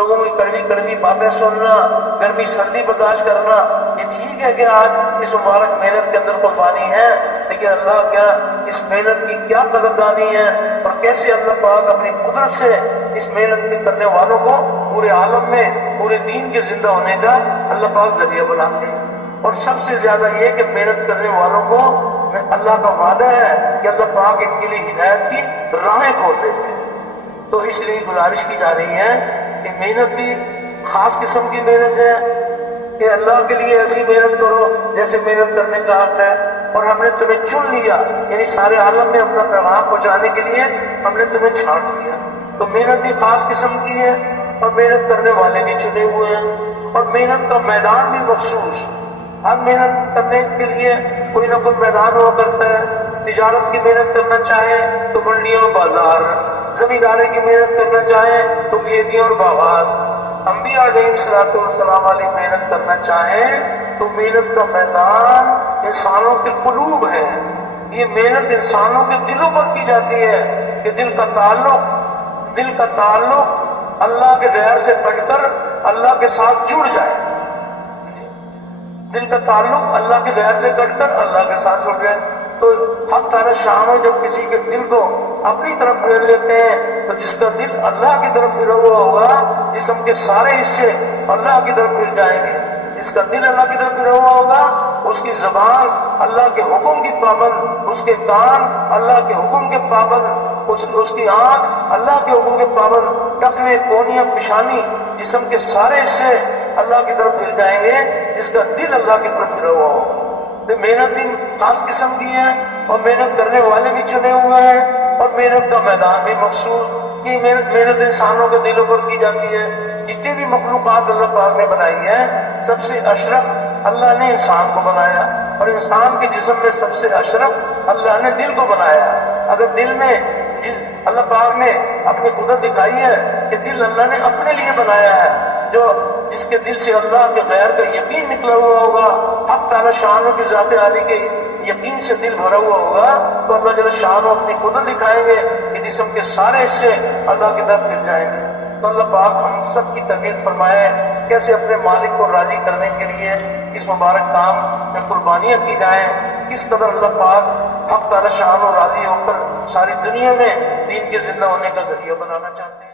لوگوں کی کڑوی کڑوی باتیں سننا، گرمی سردی برداشت کرنا، یہ ٹھیک ہے کہ آج اس مبارک محنت کے اندر قربانی ہے، لیکن اللہ کیا اس محنت کی کیا قدردانی ہے، اور کیسے اللہ پاک اپنی قدرت سے اس محنت کے کرنے والوں کو پورے عالم میں پورے دین کے زندہ ہونے کا اللہ پاک ذریعہ بناتے ہیں۔ اور سب سے زیادہ یہ کہ محنت کرنے والوں کو اللہ کا وعدہ ہے کہ اللہ پاک ان کے لیے ہدایت کی راہیں کھول دیتے ہیں۔ تو اس لیے گزارش کی جا رہی ہے کہ محنت بھی خاص قسم کی محنت ہے کہ اللہ کے لیے ایسی محنت کرو جیسے محنت کرنے کا حق ہے، اور ہم نے تمہیں چن لیا، یعنی سارے عالم میں اپنا پیغام پہنچانے کے لیے ہم نے تمہیں چھانٹ لیا۔ تو محنت بھی خاص قسم کی ہے، اور محنت کرنے والے بھی چنے ہوئے ہیں، اور محنت کا میدان بھی مخصوص۔ ہر محنت کرنے کے لیے کوئی نہ کوئی میدان ہوا کرتا ہے۔ تجارت کی محنت کرنا چاہیں تو منڈیاں اور بازار، زمینداری کی محنت کرنا چاہیں تو کھیتیاں اور باغات، انبیاء علیہ السلام علیہ محنت کرنا چاہیں تو محنت کا میدان انسانوں کے قلوب ہے۔ یہ محنت انسانوں کے دلوں پر کی جاتی ہے کہ دل کا تعلق اللہ کے غیر سے کٹ کر اللہ کے ساتھ جڑ جائے، دل کا تعلق اللہ کے غیر سے کٹ کر اللہ کے ساتھ جڑ جائے۔ تو حق تعالی شانہ جب کسی کے دل کو اپنی طرف پھیر لیتے ہیں تو جس کا دل اللہ کی طرف پھرا ہوا ہوگا، جسم کے سارے حصے اللہ کی طرف پھر جائیں گے۔ جس کا دل اللہ کی طرف پھرا ہوا ہوگا، اس کی زبان اللہ کے حکم کی پابند، اس کے کان اللہ کے حکم کے پابند، اس کی آنکھ اللہ کے حکم کے پابند، ٹخنے کونیاں پیشانی جسم کے سارے حصے اللہ کی طرف پھر جائیں گے جس کا دل اللہ کی طرف پھرا ہوا ہوگا۔ تو محنت بھی خاص قسم کی ہے، اور محنت کرنے والے بھی چنے ہوئے ہیں، اور محنت کا میدان بھی مخصوص۔ کی محنت انسانوں کے دلوں پر کی جاتی ہے۔ جتنی بھی مخلوقات اللہ پاک نے بنائی ہے، سب سے اشرف اللہ نے انسان کو بنایا، اور انسان کے جسم میں سب سے اشرف اللہ نے دل کو بنایا۔ اگر دل میں اللہ پاک نے اپنی قدرت دکھائی ہے کہ دل اللہ نے اپنے لیے بنایا ہے، جس کے دل سے اللہ کے غیر کا یقین نکلا ہوا ہوگا، حق تعالی شانہ کی ذات عالی کے یقین سے دل بھرا ہوا ہوگا، تو اللہ جل شانہ اپنی قدرت دکھائیں گے کہ جسم کے سارے حصے اللہ کی طرف پھر جائیں گے۔ تو اللہ پاک ہم سب کی تربیت فرمائے کیسے اپنے مالک کو راضی کرنے کے لیے اس مبارک کام میں قربانیاں کی جائیں، کس قدر اللہ پاک حق تعالی شانہ راضی ہو کر ساری دنیا میں دین کے زندہ ہونے کا ذریعہ بنانا چاہتے ہیں۔